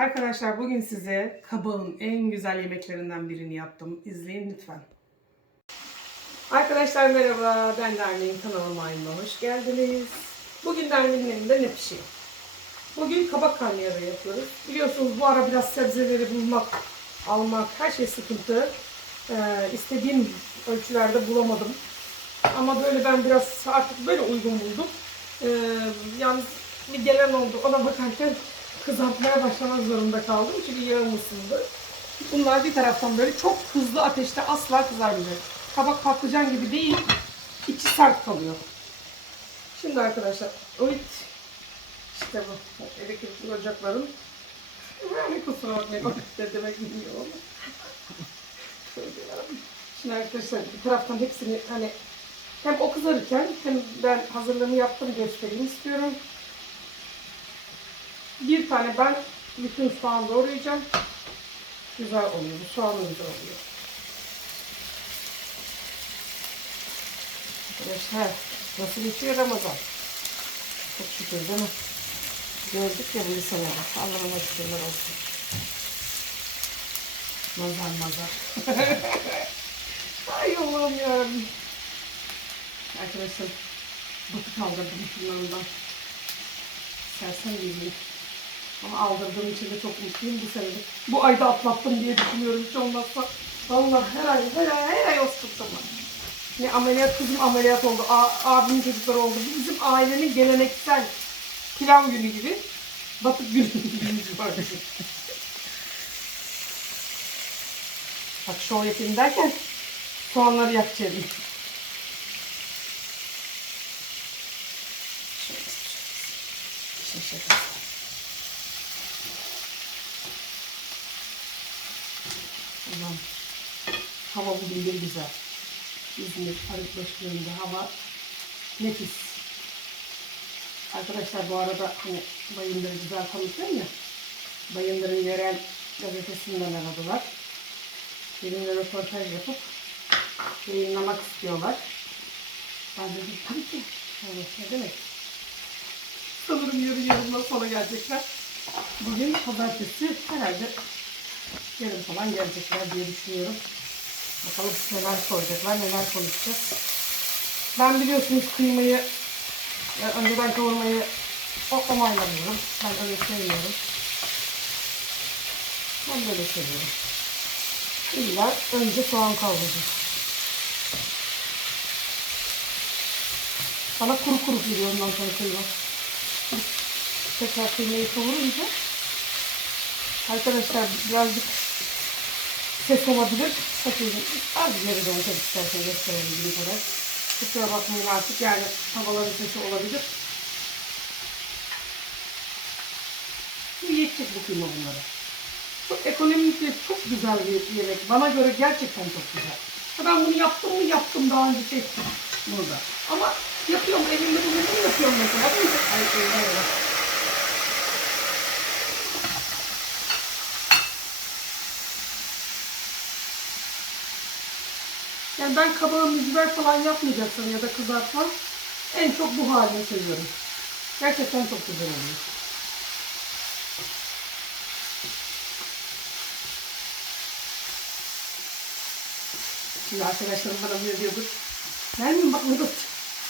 Arkadaşlar bugün size kabağın en güzel yemeklerinden birini yaptım. İzleyin lütfen. Arkadaşlar merhaba. Ben Nermin. Kanalıma aynına hoş geldiniz. Bugün Nermin'in elinde ne pişiyor? Bugün kabak karnıyarığı yapıyoruz. Biliyorsunuz bu ara biraz sebzeleri bulmak, almak her şey sıkıntı. Ee, istediğim ölçülerde bulamadım. Ama böyle ben biraz artık böyle uygun buldum. Ee, yalnız bir gelen oldu. Ona bakarken kızartmaya başlamak zorunda kaldım. Çünkü yağım ısındı. Bunlar bir taraftan böyle çok hızlı ateşte asla kızarmayacak. Kabak patlıcan gibi değil. içi sert kalıyor. Şimdi arkadaşlar öğüt işte bu elektrikli ocakların yani kusura bakmayın bak ne demek bilmiyorum. Şimdi arkadaşlar bir taraftan hepsini hani hem o kızarırken hem ben hazırlığımı yaptım göstereyim istiyorum. Bir tane ben bütün soğan doğrayacağım. Güzel oluyor. Bu soğanı güzel oluyor. Arkadaşlar nasıl geçiyor Ramazan? Çok şükür değil mi? Gördük ya bu senede. Allah'ıma şükürler olsun. Nazar nazar. Ay Allah'ım yarabbim. Arkadaşlar batı kaldırdım yanından. Sersem değilim. Ama aldırdığım için de çok mutluyum bu senede. Bu ayda atlattım diye düşünüyorum hiç olmazsa. Vallahi her ay, her ay, her ay ben. Ne ameliyat, kızım ameliyat oldu. A, abimin çocukları oldu. Bizim ailenin geleneksel pilav günü gibi. Batık günü gibi. Bak şov yapayım derken soğanları yakacağım. Şöyle, şöyle. Şöyle, Ulan hava bugün bir güzel. İzmir, Arık başlığında hava nefis. Arkadaşlar bu arada hani Bayındır'ı güzel tanıtıyorum ya. Bayındır'ın yerel gazetesinden aradılar. Benimle röportaj yapıp yayınlamak istiyorlar. Ben de dedim tabii ki. Evet, ne demek? Sanırım yarın yarından sonra gelecekler. Bugün pazartesi herhalde yarın falan gelecekler diye düşünüyorum. Bakalım neler soracaklar, neler konuşacağız. Ben biliyorsunuz kıymayı e, önceden kavurmayı onaylamıyorum. Ben öyle sevmiyorum. Ben böyle seviyorum. İlla önce soğan kavrulacak. Bana kuru kuru geliyor ondan sonra kıyma. Tekrar kıymayı kavurunca arkadaşlar birazcık ses olabilir. Sakın az geri dön tabii istersen gösterelim bir kadar. Kusura bakmayın artık yani havaların sesi olabilir. Bu yetecek bu kıyma bunlara. Çok ekonomik ve çok güzel bir yemek. Bana göre gerçekten çok güzel. Ben bunu yaptım mı yaptım daha önce çektim burada. Ama yapıyorum elimde bulunduğunu yapıyorum mesela. Ay, ay, Yani ben kabağı mücver falan yapmayacaksam ya da kızartmam en çok bu halini seviyorum. Gerçekten çok güzel oluyor. Şimdi arkadaşlarım bana böyle diyordur. Nermin bak burada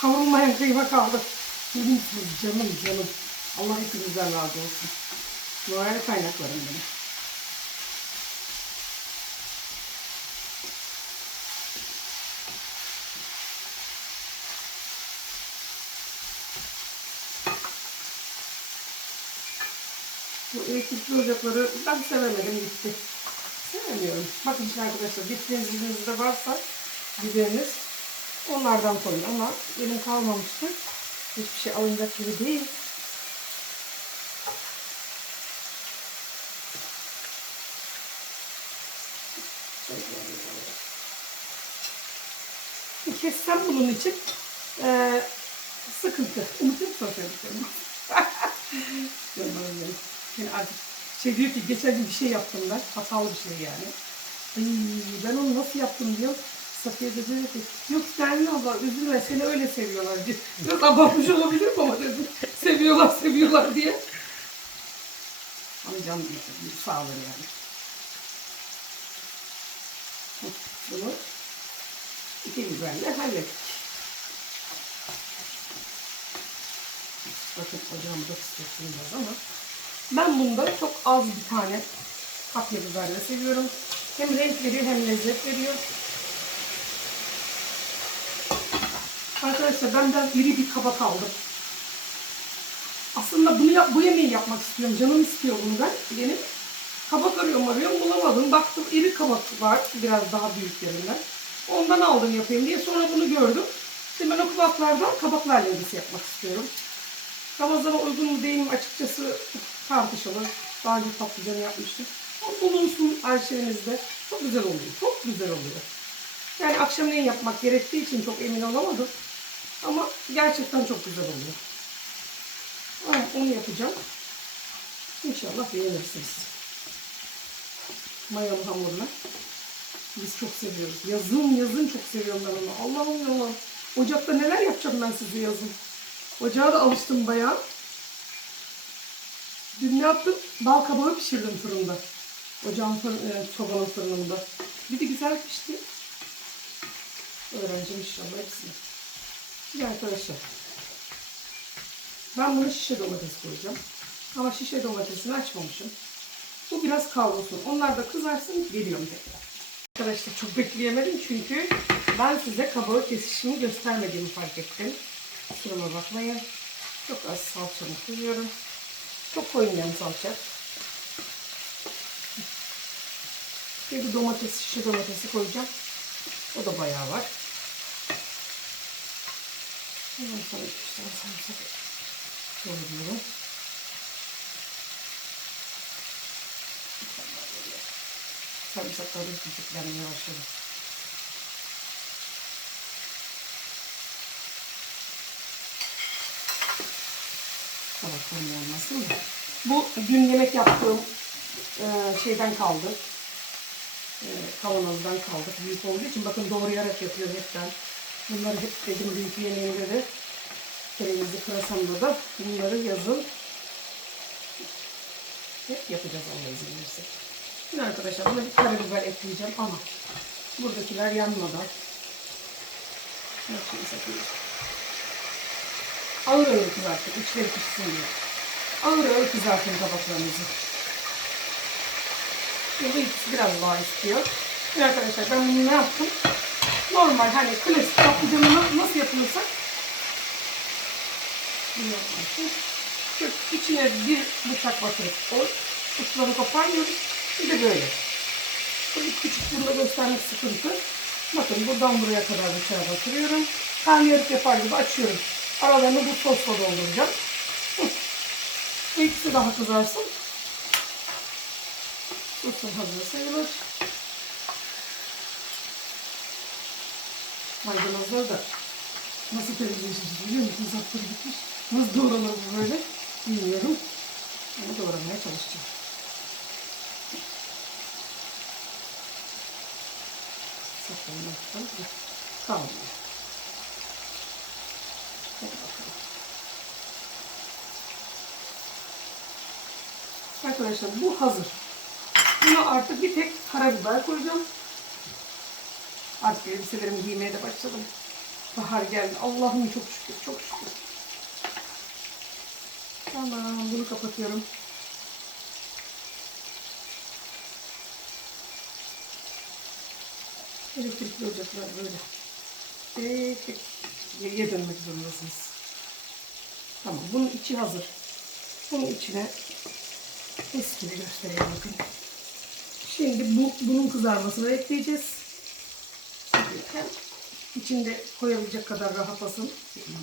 kavrulmayan kıyma kaldı. Dedim canım canım. Allah hepinizden razı olsun. Moral kaynaklarım benim. Bu elektrikli ocakları ben sevemedim gitti. Sevmiyorum. Bakın şimdi arkadaşlar bittiğiniz yüzünüzde varsa biberiniz onlardan koyun ama benim kalmamıştı. Hiçbir şey alınacak gibi değil. Kessem bunun için eee sıkıntı. Unutup söylediklerimi. Canım. Yani artık şey diyor ki geçen gün bir şey yaptım ben. Hatalı bir şey yani. Ay, ben onu nasıl yaptım diyor. Safiye de dedi ki yok Selmi abla üzülme seni öyle seviyorlar diyor. Biraz abartmış olabilir mi ama dedim. Seviyorlar seviyorlar diye. Amcam bir sağlığı yani. Hı, Bunu iki biberle hallettik. Bakın ocağımı da kısıtlı biraz ama ben bunda çok az bir tane kapya biberle seviyorum. Hem renk veriyor hem lezzet veriyor. Arkadaşlar ben biraz iri bir kabak aldım. Aslında bunu yap, bu yemeği yapmak istiyorum. Canım istiyor bunu ben. Benim kabak arıyorum arıyorum bulamadım. Baktım iri kabak var biraz daha büyüklerinden. Ondan aldım yapayım diye. Sonra bunu gördüm. Şimdi ben o kabaklardan kabaklar lezzeti yapmak istiyorum. Ramazan'a uygun mu değil mi açıkçası tartışılır. Daha önce patlıcanı yapmıştım. Ama bulunsun arşivimizde. Çok güzel oluyor. Çok güzel oluyor. Yani akşamleyin yapmak gerektiği için çok emin olamadım. Ama gerçekten çok güzel oluyor. Evet, onu yapacağım. İnşallah beğenirsiniz. Mayalı hamurla. Biz çok seviyoruz. Yazın yazın çok seviyorum ben onu. Allah'ım Allah'ım. Ocakta neler yapacağım ben size yazın. Ocağa da alıştım bayağı. Dün ne yaptım? Bal kabağı pişirdim fırında. Ocağın fırın, e, sobanın fırınında. Bir de güzel pişti. Öğrencim inşallah hepsini. Şimdi arkadaşlar. Ben bunu şişe domates koyacağım. Ama şişe domatesini açmamışım. Bu biraz kavrulsun. Onlar da kızarsın. Geliyorum tekrar. Arkadaşlar çok bekleyemedim çünkü ben size kabağı kesişimi göstermediğimi fark ettim. Kusuruma bakmayın. Çok az salçamı koyuyorum. Çok koymayalım salça. Bir de domates, şişe domatesi koyacağım. O da bayağı var. Ondan sonra üç tane sarımsak koyuyorum. Sarımsakları küçüklenmeye başladı. Tabaklarım olmasın da. Bu dün yemek yaptığım e, şeyden kaldı. E, kavanozdan kaldı. Büyük olduğu için bakın doğrayarak yapıyorum hepten. Bunları hep dedim büyük yemeğimde de kerevizi pırasamda da bunları yazın hep yapacağız Allah izin verirse. Şimdi arkadaşlar buna bir karabiber ekleyeceğim ama buradakiler yanmadan Nasıl sakın. Ağır ağır kızartın, içleri pişsin diye. Ağır ağır kızartın tabaklarınızı. Şimdi ikisi biraz daha istiyor. Şimdi arkadaşlar ben bunu ne yaptım? Normal hani klasik patlıcanı nasıl yapılırsa. Şu içine bir bıçak batırıp o uçlarını koparmıyoruz. Bir de böyle. Tabii küçük bunda göstermek sıkıntı. Bakın buradan buraya kadar bıçağı batırıyorum. Karnıyarık yapar gibi açıyorum. Aralarını bu sosla dolduracağım. Bu ikisi daha kızarsın. Sosum hazır sayılır. Maydanozları da nasıl temizleyeceğiz biliyor musunuz? Zaptır gitmiş. Nasıl doğranır bu böyle bilmiyorum. Ama doğramaya çalışacağım. Saplarını attım. Kalmıyor. Arkadaşlar bu hazır. Buna artık bir tek karabiber koyacağım. Artık elbiselerimi giymeye de başladım. Bahar geldi. Allah'ım çok şükür, çok şükür. Tamam, bunu kapatıyorum. Elektrikli ocaklar böyle. Tek geriye dönmek zorundasınız. Tamam, bunun içi hazır. Bunun içine eskini göstereyim bakın. Şimdi bu, bunun kızarmasını bekleyeceğiz. Hem içinde koyabilecek kadar rahatlasın.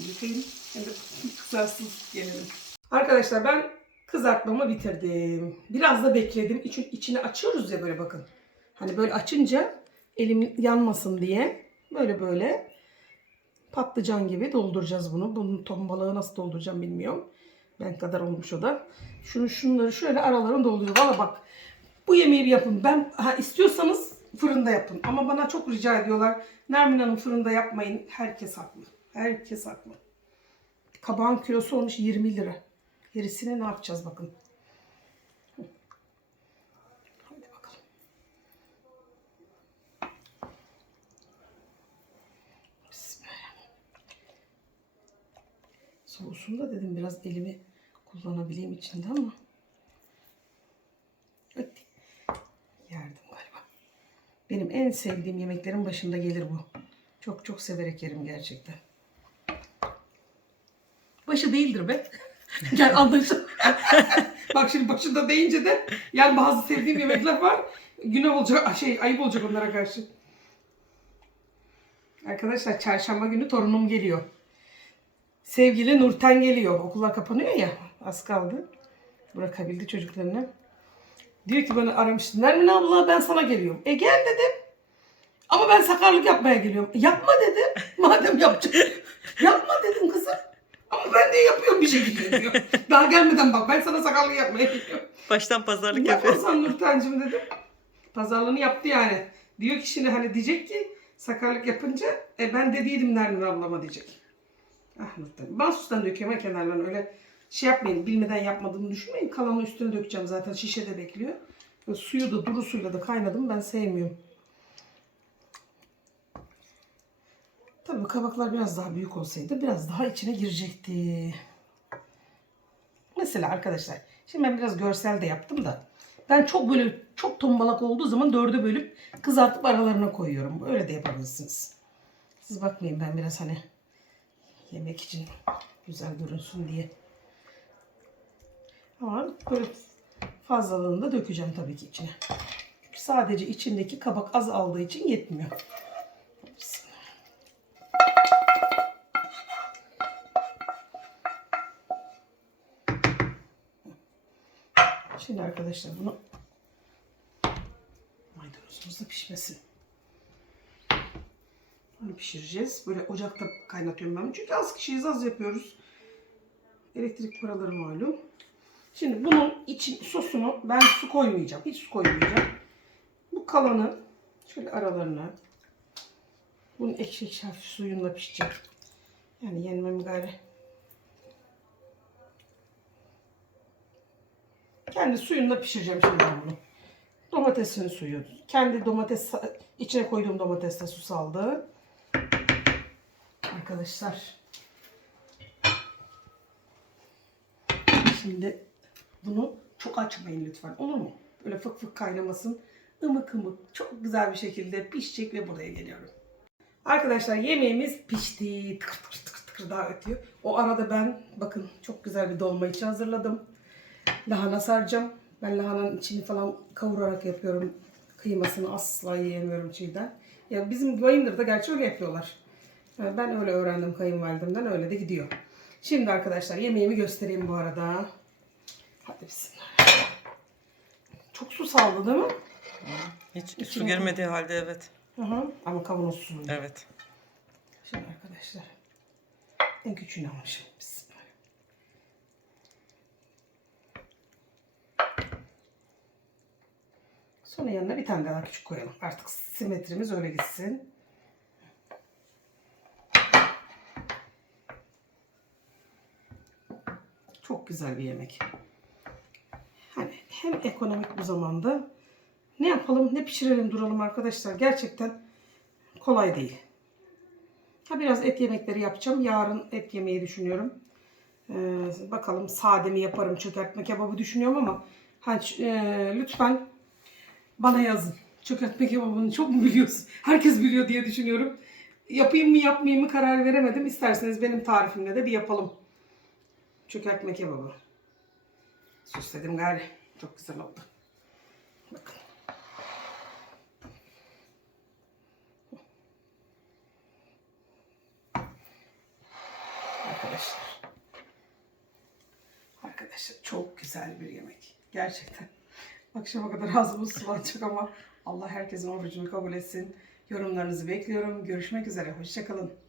Yıkayayım. Hem de kızarsın gelelim. Arkadaşlar ben kızartmamı bitirdim. Biraz da bekledim. İçin, içini açıyoruz ya böyle bakın. Hani böyle açınca elim yanmasın diye böyle böyle patlıcan gibi dolduracağız bunu. Bunun ton balığı nasıl dolduracağım bilmiyorum. Ben kadar olmuş o da. Şunu şunları şöyle aralarını dolduruyor. Valla bak bu yemeği bir yapın. Ben ha, istiyorsanız fırında yapın. Ama bana çok rica ediyorlar. Nermin Hanım fırında yapmayın. Herkes haklı. Herkes haklı. Kabağın kilosu olmuş 20 lira. Gerisini ne yapacağız bakın. Soğusun da dedim biraz elimi kullanabileyim içinde ama. Hadi. Yerdim galiba. Benim en sevdiğim yemeklerin başında gelir bu. Çok çok severek yerim gerçekten. Başı değildir be. Gel anlaşıl. Bak şimdi başında deyince de yani bazı sevdiğim yemekler var. Günah olacak, şey ayıp olacak onlara karşı. Arkadaşlar çarşamba günü torunum geliyor. Sevgili Nurten geliyor. Okullar kapanıyor ya. Az kaldı. Bırakabildi çocuklarını. Diyor ki bana aramıştı. Nermin abla ben sana geliyorum. E gel dedim. Ama ben sakarlık yapmaya geliyorum. E, yapma dedim. Madem yapacak. yapma dedim kızım. Ama ben de yapıyorum bir şekilde diyor. Daha gelmeden bak ben sana sakarlık yapmaya geliyorum. Baştan pazarlık yapıyor. Yapmasan Nurten'cim dedim. Pazarlığını yaptı yani. Diyor ki şimdi hani diyecek ki sakarlık yapınca e ben dediydim Nermin ablama diyecek. Ah Nurten. Mahsustan döküyorum ha kenarlarına öyle şey yapmayın. Bilmeden yapmadığımı düşünmeyin. Kalanı üstüne dökeceğim zaten şişede bekliyor. Böyle suyu da duru suyla da kaynadım ben sevmiyorum. Tabii kabaklar biraz daha büyük olsaydı biraz daha içine girecekti. Mesela arkadaşlar şimdi ben biraz görsel de yaptım da ben çok böyle çok tombalak olduğu zaman dörde bölüp kızartıp aralarına koyuyorum. Öyle de yapabilirsiniz. Siz bakmayın ben biraz hani yemek için güzel görünsün diye. Ama böyle fazlalığını da dökeceğim tabii ki içine. Çünkü sadece içindeki kabak az aldığı için yetmiyor. Şimdi arkadaşlar bunu maydanozumuz da pişmesin. Pişireceğiz. Böyle ocakta kaynatıyorum ben. Çünkü az kişiyiz az yapıyoruz. Elektrik paraları malum. Şimdi bunun için sosunu ben su koymayacağım. Hiç su koymayacağım. Bu kalanı şöyle aralarına bunun ekşi ekşi hafif suyunla pişecek. Yani yenmem gayri. Kendi suyunla pişireceğim şimdi bunu. Domatesin suyu. Kendi domates içine koyduğum domatesle su saldı. Arkadaşlar. Şimdi bunu çok açmayın lütfen. Olur mu? Böyle fık fık kaynamasın. Imık ımık çok güzel bir şekilde pişecek ve buraya geliyorum. Arkadaşlar yemeğimiz pişti. Tıkır tıkır tıkır tıkır daha ötüyor. O arada ben bakın çok güzel bir dolma içi hazırladım. Lahana saracağım. Ben lahananın içini falan kavurarak yapıyorum. Kıymasını asla yiyemiyorum çiğden. Ya bizim Bayındır'da gerçi öyle yapıyorlar. Yani Ben öyle öğrendim kayınvalidemden. Öyle de gidiyor. Şimdi arkadaşlar yemeğimi göstereyim bu arada. Hadi bismillah. Çok su saldı değil mi? Hiç İçine su girmediği halde evet. Hı hı. Ama kavanoz suyu. Evet. Şimdi arkadaşlar. En küçüğünü almışım. Bismillah. Sonra yanına bir tane daha küçük koyalım. Artık simetrimiz öyle gitsin. Güzel bir yemek. Hani hem ekonomik bu zamanda ne yapalım ne pişirelim duralım arkadaşlar. Gerçekten kolay değil. Ha biraz et yemekleri yapacağım. Yarın et yemeyi düşünüyorum. Ee, bakalım sade mi yaparım çökertme kebabı düşünüyorum ama ha, ç- e, lütfen bana yazın. Çökertme kebabını çok mu biliyorsun? Herkes biliyor diye düşünüyorum. Yapayım mı yapmayayım mı karar veremedim. İsterseniz benim tarifimle de bir yapalım. Çökertme kebabı. Süsledim gari. Çok güzel oldu. Bakın. Arkadaşlar. Arkadaşlar çok güzel bir yemek. Gerçekten. Akşama kadar ağzımız sulanacak ama Allah herkesin orucunu kabul etsin. Yorumlarınızı bekliyorum. Görüşmek üzere. Hoşçakalın.